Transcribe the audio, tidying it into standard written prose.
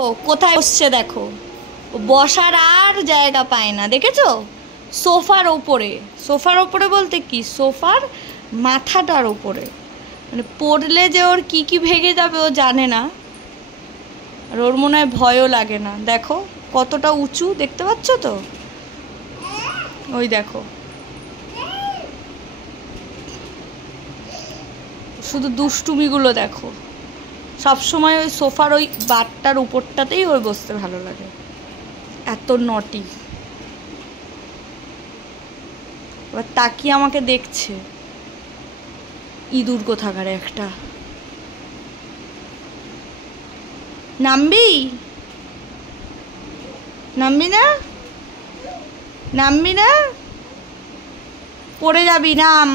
ও কোথায় বসছে দেখো, বসার আর জায়গা পায় না, দেখেছো? সোফার ওপরে, সোফার ওপরে বলতে কি, সোফার মাথাটার ওপরে। মানে পড়লে যে ওর কি কি ভেঙে যাবে ও জানে না, আর ওর মনে হয় ভয়ও লাগে না। দেখো কতটা উঁচু, দেখতে পাচ্ছ তো? ওই দেখো, শুধু দুষ্টুমিগুলো দেখো। সবসময় ওই সোফার ওই বারটার উপরটাতেই ওর বসতে ভালো লাগে, এত নটি। এবার তাকিয়ে আমাকে দেখছে, ইঁদুর কোথাকারে একটা। নামবি? নামবি না? নামবি না? পড়ে যাবি, নাম।